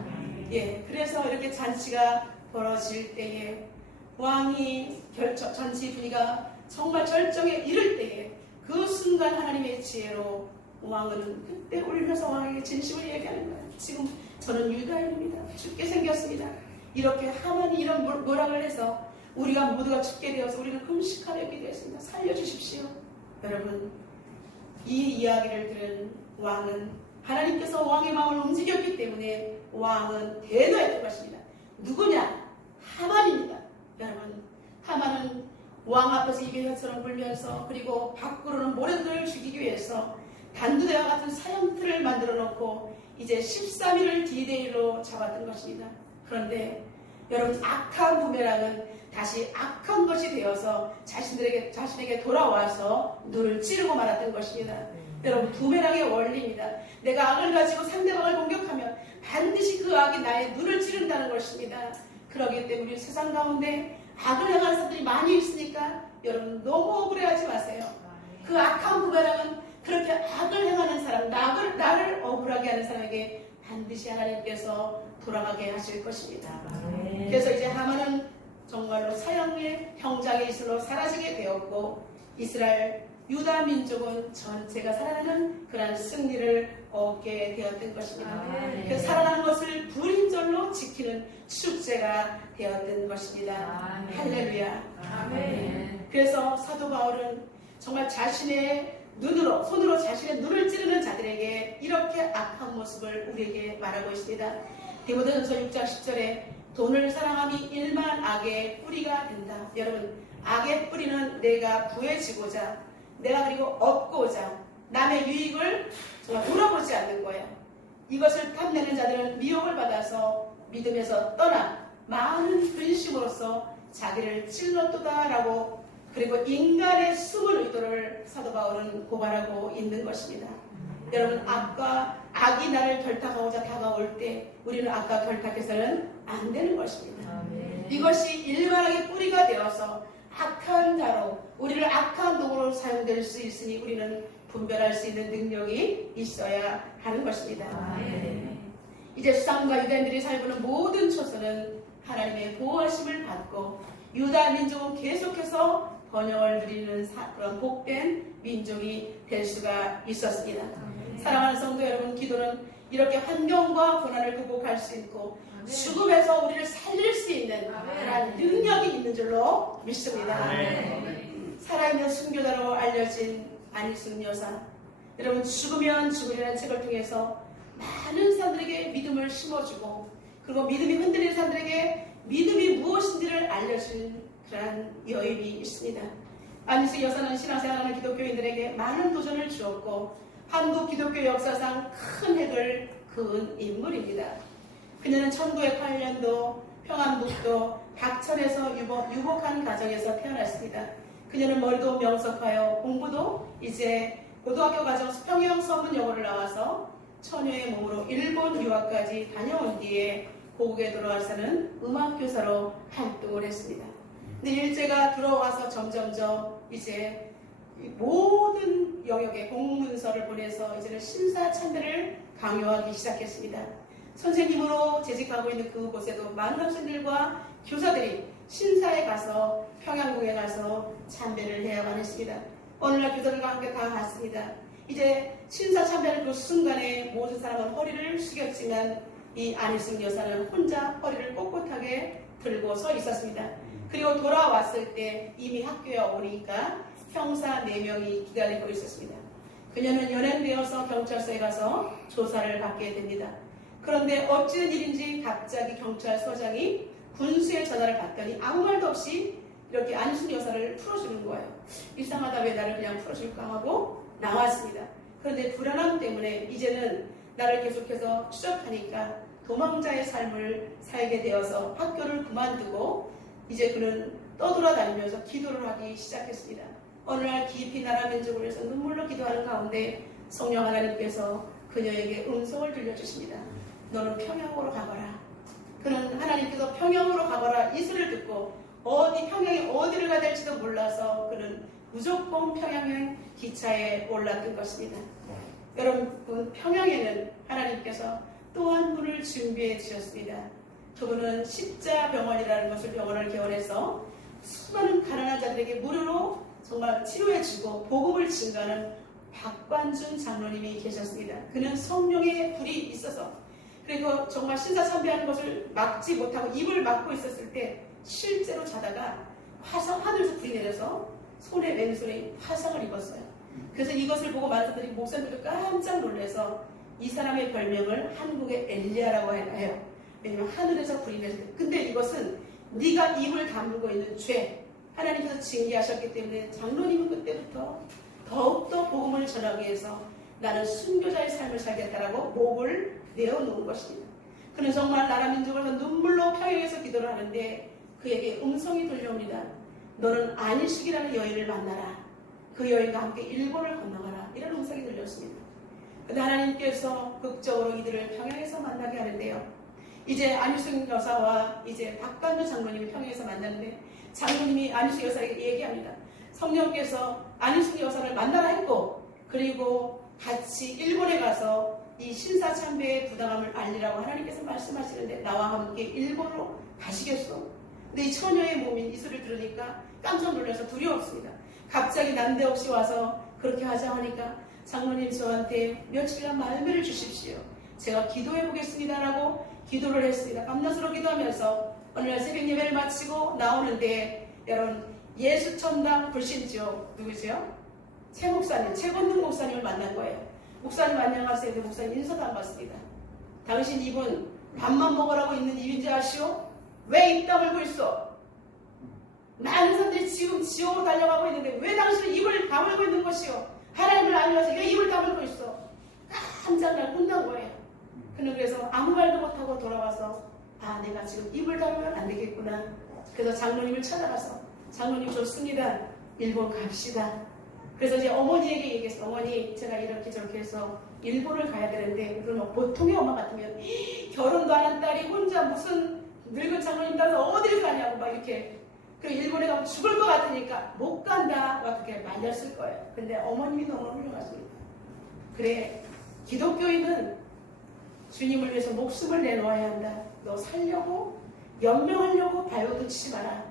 예, 그래서 이렇게 잔치가 벌어질 때에 왕이 잔치 분위기가 정말 절정에 이를 때에 그 순간 하나님의 지혜로 왕은 그때 울면서 왕에게 진심을 얘기하는 거예요. 지금 저는 유다인입니다. 죽게 생겼습니다. 이렇게 하만이 이런 모락을 해서 우리가 모두가 죽게 되어서 우리는 금식하며 기도했습니다. 살려주십시오. 여러분, 이 이야기를 들은 왕은 하나님께서 왕의 마음을 움직였기 때문에 왕은 대노했던 것입니다. 누구냐? 하만입니다. 여러분, 하만은 왕 앞에서 입에 혀처럼 불면서 그리고 밖으로는 모래들을 죽이기 위해서 단두대와 같은 사형틀을 만들어 놓고 이제 13일을 D-Day로 잡았던 것입니다. 그런데 여러분, 악한 부메랑은 다시 악한 것이 되어서 자신에게 돌아와서 눈을 찌르고 말았던 것입니다. 여러분, 부메랑의 원리입니다. 내가 악을 가지고 상대방을 공격하면 반드시 그 악이 나의 눈을 찌른다는 것입니다. 그렇기 때문에 세상 가운데 악을 행하는 사람들이 많이 있으니까 여러분, 너무 억울해하지 마세요. 그 악한 부메랑은 그렇게 악을 행하는 사람, 나를 억울하게 하는 사람에게 반드시 하나님께서 돌아가게 하실 것입니다. 그래서 이제 하만은 정말로 사형의 형장의 이슬로 사라지게 되었고 이스라엘 유다 민족은 전체가 살아나는 그런 승리를 얻게 되었던 것입니다. 그 살아나는 것을 불임절로 지키는 축제가 되었던 것입니다. 할렐루야. 그래서 사도 바울은 정말 자신의 손으로 자신의 눈을 찌르는 자들에게 이렇게 악한 모습을 우리에게 말하고 있습니다. 디모데전서 6장 10절에 돈을 사랑함이 일만 악의 뿌리가 된다. 여러분, 악의 뿌리는 내가 부해지고자 내가 그리고 얻고자 남의 유익을 정말 돌아보지 않는 거예요. 이것을 탐내는 자들은 미혹을 받아서 믿음에서 떠나 많은 근심으로써 자기를 찔렀도다라고 그리고 인간의 숨은 의도를 사도 바울은 고발하고 있는 것입니다. 여러분, 악이 나를 결탁하고자 다가올 때 우리는 악과 결탁해서는 안 되는 것입니다. 이것이 일반악의 뿌리가 되어서 악한 자로 우리를 악한 도구로 사용될 수 있으니 우리는 분별할 수 있는 능력이 있어야 하는 것입니다. 이제 수상과 유대인들이 살고는 모든 초소는 하나님의 보호하심을 받고 유다 민족은 계속해서 번영을 누리는 그런 복된 민족이 될 수가 있었습니다. 사랑하는 성도 여러분, 기도는 이렇게 환경과 고난을 극복할 수 있고 죽음에서 우리를 살릴 수 있는 그런 능력이 있는 줄로 믿습니다. 살아있는 순교자로 알려진 안희숙 여사, 여러분 죽으면 죽으리라는 책을 통해서 많은 사람들에게 믿음을 심어주고 그리고 믿음이 흔들리는 사람들에게 믿음이 무엇인지를 알려준 그런 여인이 있습니다. 안희숙 여사는 신앙생활하는 기독교인들에게 많은 도전을 주었고 한국 기독교 역사상 큰 획을 그은 인물입니다. 그녀는 1908년도 평안북도 박천에서 유복한 가정에서 태어났습니다. 그녀는 머리도 명석하여 공부도 이제 고등학교 과정 평양 서문여고를 나와서 처녀의 몸으로 일본 유학까지 다녀온 뒤에 고국에 돌아와서는 음악교사로 활동을 했습니다. 근데 일제가 들어와서 점점점 이제 모든 영역에 공문서를 보내서 이제는 신사참배를 강요하기 시작했습니다. 선생님으로 재직하고 있는 그곳에도 많은 학생들과 교사들이 신사에 가서 평양궁에 가서 참배를 해야만 했습니다. 어느 날 교사들과 함께 다 갔습니다. 이제 신사 참배하는 그 순간에 모든 사람은 허리를 숙였지만 이 안희숙 여사는 혼자 허리를 꼿꼿하게 들고 서 있었습니다. 그리고 돌아왔을 때 이미 학교에 오니까 형사 4명이 기다리고 있었습니다. 그녀는 연행되어서 경찰서에 가서 조사를 받게 됩니다. 그런데 어찌된 일인지 갑자기 경찰서장이 군수의 전화를 받더니 아무 말도 없이 이렇게 안희숙 여사를 풀어주는 거예요. 이상하다, 왜 나를 그냥 풀어줄까 하고 나왔습니다. 그런데 불안함 때문에 이제는 나를 계속해서 추적하니까 도망자의 삶을 살게 되어서 학교를 그만두고 이제 그는 떠돌아다니면서 기도를 하기 시작했습니다. 어느 날 깊이 나라 민족을 위해서 눈물로 기도하는 가운데 성령 하나님께서 그녀에게 음성을 들려주십니다. 너는 평양으로 가거라. 그는 하나님께서 평양으로 가거라 이 소리를 듣고 평양에 어디를 가야 될지도 몰라서 그는 무조건 평양행 기차에 올랐던 것입니다. 여러분, 평양에는 하나님께서 또 한 분을 준비해 주셨습니다. 그분은 십자병원이라는 것을 병원을 개원해서 수많은 가난한 자들에게 무료로 정말 치료해주고 복음을 증가하는 박관준 장로님이 계셨습니다. 그는 성령의 불이 있어서 그리고 정말 신사참배하는 것을 막지 못하고 입을 막고 있었을 때 실제로 자다가 하늘에서 불이 내려서 손에 왼손에 화상을 입었어요. 그래서 이것을 보고 많은 사람들이 목사님들도 깜짝 놀라서 이 사람의 별명을 한국의 엘리야라고 해요. 왜냐하면 하늘에서 불이 내렸을 때. 근데 이것은 네가 입을 다물고 있는 죄, 하나님께서 징계하셨기 때문에 장로님은 그때부터 더욱더 복음을 전하기 위해서 나는 순교자의 삶을 살겠다라고 목을 내어놓은 것입니다. 그는 정말 나라 민족을 눈물로 평양에서 기도를 하는데 그에게 음성이 들려옵니다. 너는 안희숙이라는 여인을 만나라. 그 여인과 함께 일본을 건너가라. 이런 음성이 들렸습니다. 근데 하나님께서 극적으로 이들을 평양에서 만나게 하는데요. 이제 안희숙 여사와 이제 박관주 장로님이 평양에서 만났는데 장로님이 안희숙 여사에게 얘기합니다. 성령께서 안희숙 여사를 만나라 했고 그리고 같이 일본에 가서 이 신사참배의 부당함을 알리라고 하나님께서 말씀하시는데 나와 함께 일본으로 가시겠소? 근데 이 처녀의 몸인 이 소리를 들으니까 깜짝 놀라서 두려웠습니다. 갑자기 난데없이 와서 그렇게 하자 하니까 장로님 저한테 며칠간 말미를 주십시오. 제가 기도해 보겠습니다라고 기도를 했습니다. 밤낮으로 기도하면서 어느 날 새벽 예배를 마치고 나오는데 여러분 예수천당 불신지옥 누구죠? 최 목사님, 최건능 목사님을 만난 거예요. 목사님 안녕하세요. 그 목사님 인사도 안 받습니다. 당신 입은 밥만 먹으라고 있는 입인지 아시오? 왜 입 다물고 있어? 많은 사람들이 지금 지옥으로 달려가고 있는데 왜 당신은 입을 다물고 있는 것이오? 하나님을 알면서 왜 입을 다물고 있어? 깜짝 날 혼난 거예요. 그는 그래서 아무 말도 못하고 돌아와서 내가 지금 입을 다물면 안 되겠구나. 그래서 장로님을 찾아가서 장로님 좋습니다. 일본 갑시다. 그래서 이제 어머니에게 얘기했어. 어머니 제가 이렇게 저렇게 해서 일본을 가야 되는데 그러면 보통의 엄마 같으면 결혼도 안 한 딸이 혼자 무슨 늙은 장로님 따라서 어디를 가냐고 막 이렇게 그리고 일본에 가면 죽을 것 같으니까 못 간다 어떻게 말렸을 거예요. 근데 어머님이 너무 훌륭하십니다. 그래, 기독교인은 주님을 위해서 목숨을 내놓아야 한다. 너 살려고 연명하려고 발버둥 치지 마라.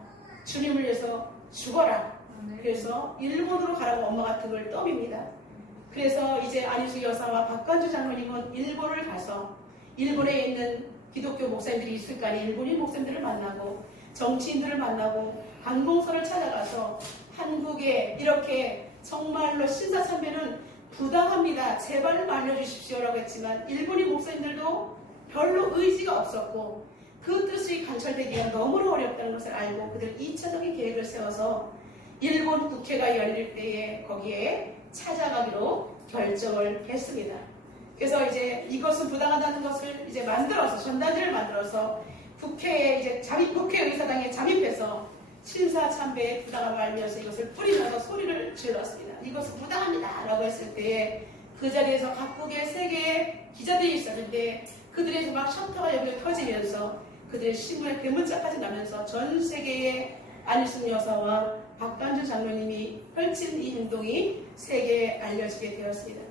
주님을 위해서 죽어라. 그래서 일본으로 가라고 엄마가 등을 떠밉니다. 그래서 이제 안희숙 여사와 박관주 장로님은 일본을 가서 일본에 있는 기독교 목사님들이 있을 거 아니에요. 일본인 목사님들을 만나고 정치인들을 만나고 관공서를 찾아가서 한국에 이렇게 정말로 신사참배는 부당합니다. 제발 말려주십시오라고 했지만 일본인 목사님들도 별로 의지가 없었고 그 뜻이 관철되기가 너무나 어렵다는 것을 알고 그들 2차적인 계획을 세워서 일본 국회가 열릴 때에 거기에 찾아가기로 결정을 했습니다. 그래서 이제 이것은 부당하다는 것을 이제 만들어서 전단지를 만들어서 국회에 이제 국회의사당에 잠입해서 신사참배의 부당함을 알면서 이것을 뿌리면서 소리를 질렀습니다. 이것은 부당합니다 라고 했을 때에 그 자리에서 각국의 세계의 기자들이 있었는데 그들에서 막 셔터가 여기로 터지면서 그들의 신문에 대문짝까지 나면서 전 세계의 안희숙 여사와 박관주 장로님이 펼친 이 행동이 세계에 알려지게 되었습니다.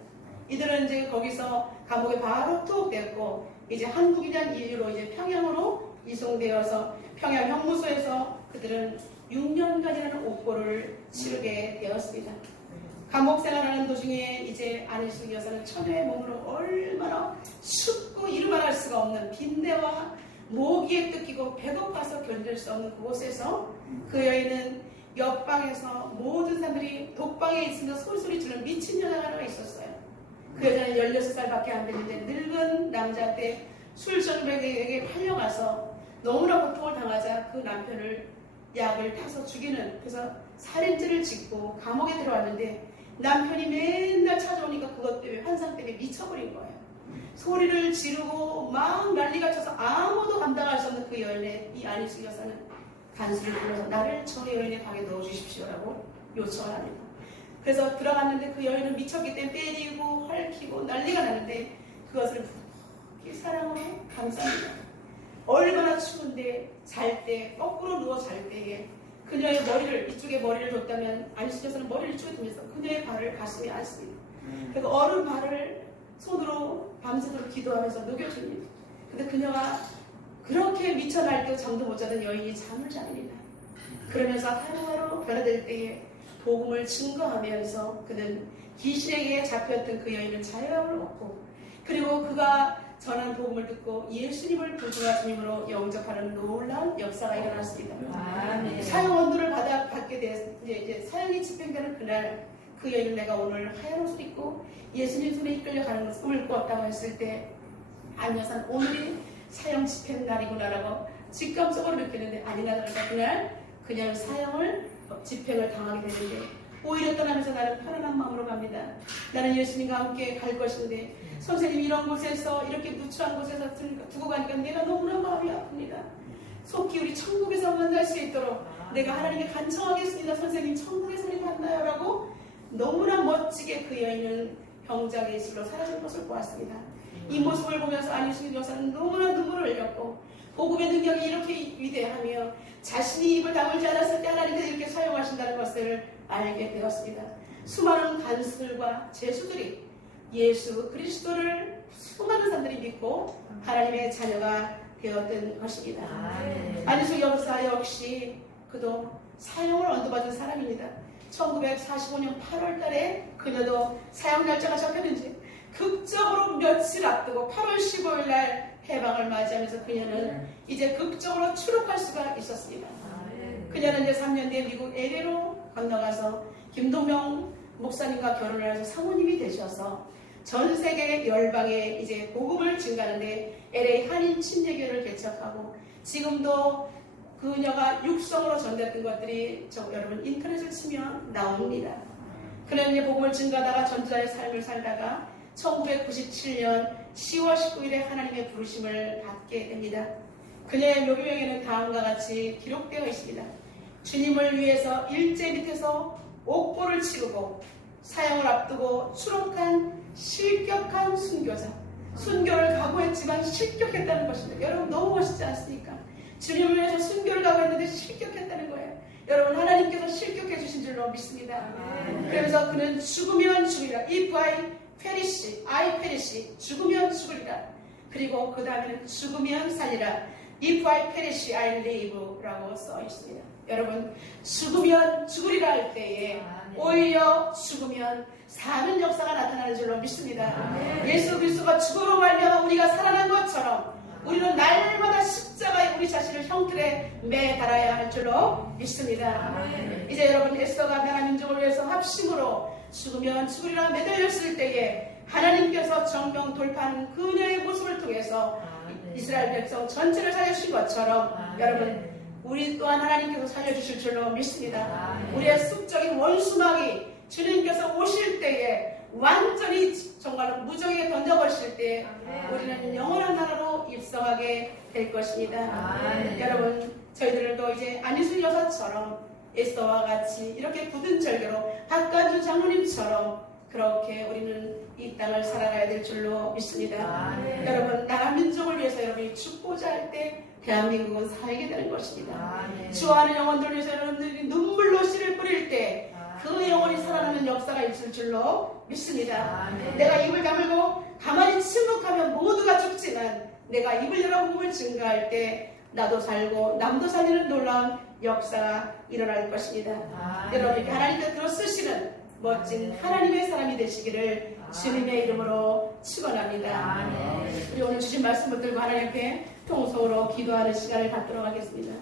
이들은 이제 거기서 감옥에 바로 투옥됐고 이제 한국이란 이유로 이제 평양으로 이송되어서 평양 형무소에서 그들은 6년간이라는 옥고를 치르게 되었습니다. 감옥 생활하는 도중에 이제 안희숙 여사는 처녀의 몸으로 얼마나 춥고 이루 말할 수가 없는 빈대와 모기에 뜯기고 배고파서 견딜 수 없는 그곳에서 그 여인은 옆방에서 모든 사람들이 독방에 있으면서 소리소리 지르는 미친 여자가 하나 있었어요. 그 여자는 16살밖에 안 됐는데 늙은 남자한테 술전백에게 팔려가서 너무나 고통을 당하자 그 남편을 약을 타서 죽이는, 그래서 살인죄를 짓고 감옥에 들어왔는데 남편이 맨날 찾아오니까 그것 때문에 환상 때문에 미쳐버린 거예요. 소리를 지르고 막 난리가 쳐서 아무도 감당할 수 없는 그 여인의 이 안희숙 여사는 간수를 불러서 나를 저 여인의 방에 넣어주십시오라고 요청을 합니다. 그래서 들어갔는데 그 여인은 미쳤기 때문에 때리고 헐키고 난리가 나는데 그것을 사랑으로 감쌉니다. 얼마나 추운데 잘 때 거꾸로 누워 잘 때에 그녀의 머리를 이쪽에 머리를 줬다면 안희숙 여사는 머리를 이쪽에 두면서 그녀의 발을 가슴에 안습니다. 그리고 얼음 발을 손으로 밤새도록 기도하면서 녹여줍니다. 근데 그녀가 그렇게 미쳐 날뛰고 잠도 못 자던 여인이 잠을 잡니다. 그러면서 하루하루 변화될 때에 복음을 증거하면서 그는 귀신에게 잡혔던 그 여인은 자유함을 얻고 그리고 그가 전한 복음을 듣고 예수님을 구주와 주님으로 영접하는 놀라운 역사가 일어났습니다. 아멘. 사형 언도를 받게 돼 이제 사형이 집행되는 그날 그 여인은 내가 오늘 하얀 옷을 입고 예수님 손에 이끌려가는 것을 꿈을 꾸었다고 했을 때 안 여사는 오늘이 사형 집행 날이구나라고 직감적으로 느꼈는데 아니나 다를까 그날 그냥 사형을 집행을 당하게 되는데 오히려 떠나면서 나는 편안한 마음으로 갑니다. 나는 예수님과 함께 갈 것인데 선생님 이런 곳에서 이렇게 누추한 곳에서 두고 가니까 내가 너무나 마음이 아픕니다. 속히 우리 천국에서 만날 수 있도록 내가 하나님께 간청하겠습니다. 선생님 천국에서 우리 만나요 라고 너무나 멋지게 그 여인은 병장의 실로 사라진 것을 보았습니다. 이 모습을 보면서 안희숙 여사는 너무나 눈물을 흘렸고 복음의 능력이 이렇게 위대하며 자신이 입을 다물지 않았을 때 하나님께서 이렇게 사용하신다는 것을 알게 되었습니다. 수많은 간수들과 제수들이 예수 그리스도를 수많은 사람들이 믿고 하나님의 자녀가 되었던 것입니다. 안희숙 여사 역시 그도 사형을 언도받은 사람입니다. 1945년 8월 달에 그녀도 사형 날짜가 적혀있는지 극적으로 며칠 앞두고 8월 15일 날 해방을 맞이하면서 그녀는 이제 극적으로 추록할 수가 있었습니다. 그녀는 이제 3년 뒤에 미국 LA로 건너가서 김동명 목사님과 결혼을 해서 사모님이 되셔서 전 세계 열방에 이제 복음을 증가하는데 LA 한인 침례교회를 개척하고 지금도 그녀가 육성으로 전됐던 것들이 여러분 인터넷을 치면 나옵니다. 그는 이제 복음을 증가하다가 전도자의 삶을 살다가 1997년 10월 19일에 하나님의 부르심을 받게 됩니다. 그녀의 묘비명에는 다음과 같이 기록되어 있습니다. 주님을 위해서 일제 밑에서 옥보를 치르고 사형을 앞두고 추록한 실격한 순교자. 순교를 각오했지만 실격했다는 것입니다. 여러분 너무 멋있지 않습니까? 주님을 위해서 순교를 각오했는데 실격했다는 거예요. 여러분 하나님께서 실격해 주신 줄로 믿습니다. 그러면서 그는 죽으면 죽으리라. If I perish, I perish. 죽으면 죽으리라. 그리고 그 다음에는 죽으면 살리라. If I perish, I live 라고 써 있습니다. 여러분 죽으면 죽으리라 할 때에 오히려 죽으면 사는 역사가 나타나는 줄로 믿습니다. 예수 그리스도가 죽음으로 말미암아 우리가 살아난 것처럼 우리는 날마다 십자가에 우리 자신을 형틀에 매달아야 할 줄로 믿습니다. 이제 여러분 에스더가 나라 민족을 위해서 합심으로 죽으면 죽으리라 매달렸을 때에 하나님께서 정령 돌파하는 그녀의 모습을 통해서 이스라엘 백성 전체를 살려주신 것처럼 여러분 우리 또한 하나님께서 살려주실 줄로 믿습니다. 우리의 습적인 원수막이 주님께서 오실 때에 완전히 정말로 무정에 던져버리실 때 우리는 영원한 나라로 입성하게 될 것입니다. 여러분 저희들도 이제 안희순 여사처럼 에스더와 같이 이렇게 굳은 절개로 박간주 장로님처럼 그렇게 우리는 이 땅을 살아가야 될 줄로 믿습니다. 여러분 나라 민족을 위해서 여러분이 죽고자 할 때 대한민국은 살게 되는 것입니다. 주하는 영혼들을 위해서 여러분들이 눈물로 씨를 뿌릴 때 그 영혼이 살아나는 역사가 있을 줄로 믿습니다. 내가 입을 다물고 가만히 침묵하면 모두가 죽지만 내가 입을 열어 복음을 증가할 때 나도 살고 남도 살리는 놀라운 역사가 일어날 것입니다. 여러분께 하나님께서 들어쓰시는 멋진 하나님의 사람이 되시기를 주님의 이름으로 축원합니다. 우리 오늘 주신 말씀 붙들고 하나님 앞에 통성으로 기도하는 시간을 갖도록 하겠습니다.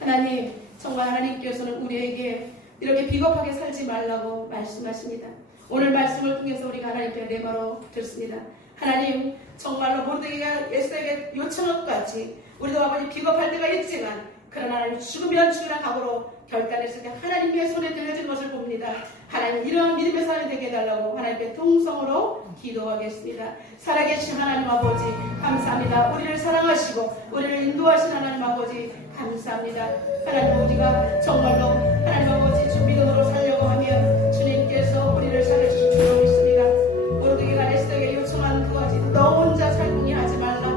하나님 정말 하나님께서는 우리에게 이렇게 비겁하게 살지 말라고 말씀하십니다. 오늘 말씀을 통해서 우리가 하나님께 내 바로 듣습니다. 하나님 정말로 모르드게가 에스더에게 요청한 것 같이 우리도 아버지 비겁할 때가 있지만 그러나 하나님 죽으면 죽으라 각오로 결단했을 때 하나님의 손에 들려진 것을 봅니다. 하나님 이러한 믿음의 사람이 되게 해달라고 하나님께 통성으로 기도하겠습니다. 살아계신 하나님 아버지 감사합니다. 우리를 사랑하시고 우리를 인도하신 하나님 아버지 감사합니다. 하나님 아버지가 정말로 하나님 아버지 주 믿음으로 살려고 하면 주님께서 우리를 살려주실 줄로 믿습니다. 모르드게가 에스더에게 요청한 그 가지 너 혼자 살궁이 하지 말라.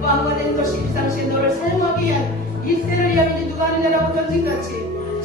왕관된 것이 비상시에 너를 사용하기 위한 이때를 위하여 누가 하느냐라고 던진같이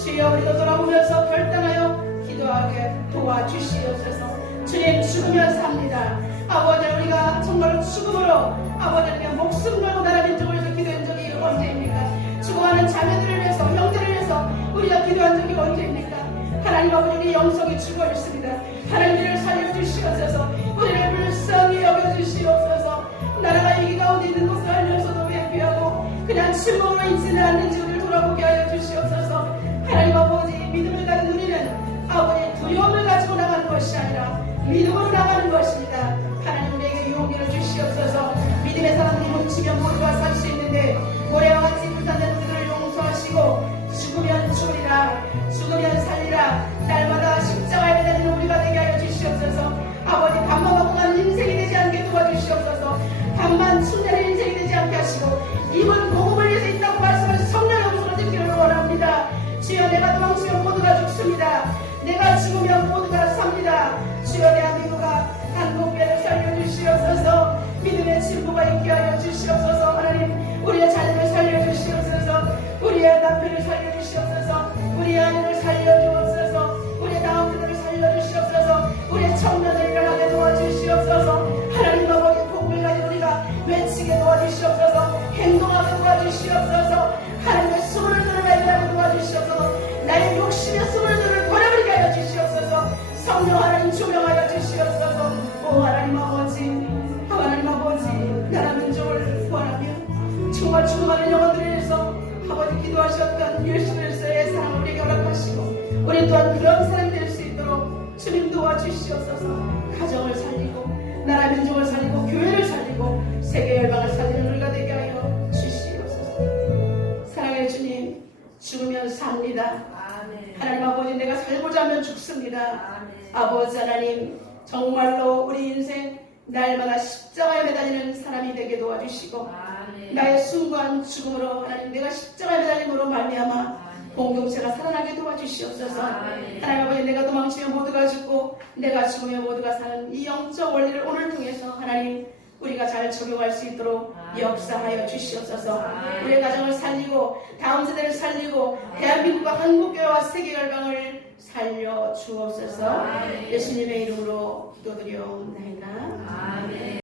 주여 우리도 돌아보면서 결단하여 기도하게 도와주시옵소서. 주님 죽으면 삽니다. 아버지 우리가 정말로 죽음으로 아버지에게 목숨 걸고 나라 민족을 위해서 기도한 적이 언제입니까? 죽어가는 자매들을 위해서 형제를 위해서 우리가 기도한 적이 언제입니까? 하나님 아버지 우리 영성이 죽어 있습니다. 하나님 우리를 살려주시옵소서. 우리를 불쌍히 여겨주시옵소서. 나라가 위기 가운데 있는 것을 알면서도 회피하고 그냥 침묵으로 있지는 않는지 우리를 돌아보게 하여 주시옵소서. 하나님 아버지 믿음을 가진 우리는 아버지 두려움을 가지고 나가는 것이 아니라 믿음으로 나가는 것입니다. 하나님 우리에게 용기를 주시옵소서. 믿음의 사람들이 뭉치면 모두가 살 수 있는데 모래와 같이 불타는 그들을 용서하시고 죽으면 죽으리라 죽으면 살리라 날마다 십자가에 매달리는 우리가 되게 하여 주시옵소서. 아버지 밥만 먹고 가는 인생이 되지 않게 도와주시옵소서. 밥만 충전의 인생이 되지 않게 하시고 입은 복음을 위해서 있다고 말씀하신 성령의 음성을 듣기를 원합니다. 주여 내가 도망치면 모두가 죽습니다. 내가 죽으면 모두가 삽니다. 주여 대한민국아 한국교회를 살려주시옵소서. 믿음의 진보가 있게 하여 주시옵소서. 하나님 우리의 자녀를 살려주시옵소서. 우리의 남편을 살려주시옵소서. 우리의 아내를 살려주옵소서. 우리의 나오들을 살려주시옵소서. 우리의 청년을 일어나게 도와주시옵소서. 하나님 아버지 복음을 가진 우리가 외치게 도와주시옵소서. 행동하게 도와주시옵소서. 하나님의 수문을 들을 말미암아 도와주시옵소서. 나의 욕심의 수문을 버려버리게 하여 주시옵소서. 성령 하나님 조명하여 주시옵소서. 오 하나님 아버지 하나님 아버지 나라 민족을 구하며 정말 죽어가는 영혼들을 위해서 아버지 기도하셨던 예수 그리스도의 사랑을 우리에게 허락하시고 우리 또한 그런 사람이 될 수 있도록 주님 도와주시옵소서. 가정을 살리고 나라 민족을 살리고 교회를 살리고 세계 열방을 살리는 우리가 되게 하여 주시옵소서. 사랑의 주님 죽으면 삽니다. 하나님 아버지 내가 살고자 하면 죽습니다. 아버지 하나님 정말로 우리 인생 날마다 십자가에 매달리는 사람이 되게 도와주시고 나의 순간 죽음으로 하나님 내가 십자가에 매달림으로 말미암아 공동체가 살아나게 도와주시옵소서. 하나님 아버지 내가 도망치면 모두가 죽고 내가 죽으면 모두가 사는 이 영적 원리를 오늘 통해서 하나님 우리가 잘 적용할 수 있도록 역사하여 주시옵소서. 우리의 가정을 살리고 다음 세대를 살리고 대한민국과 한국교회와 세계 열방을 살려 주옵소서. 예수님의 이름으로 기도드리옵나이다.